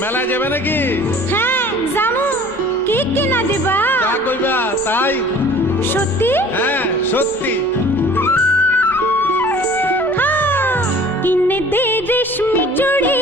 মেলায় যাবে নাকি? হ্যাঁ যামু। কি কিনা দিবা? যা কইবা তাই। সত্যি? হ্যাঁ সত্যি। কিনে দে রেশমি চুড়ি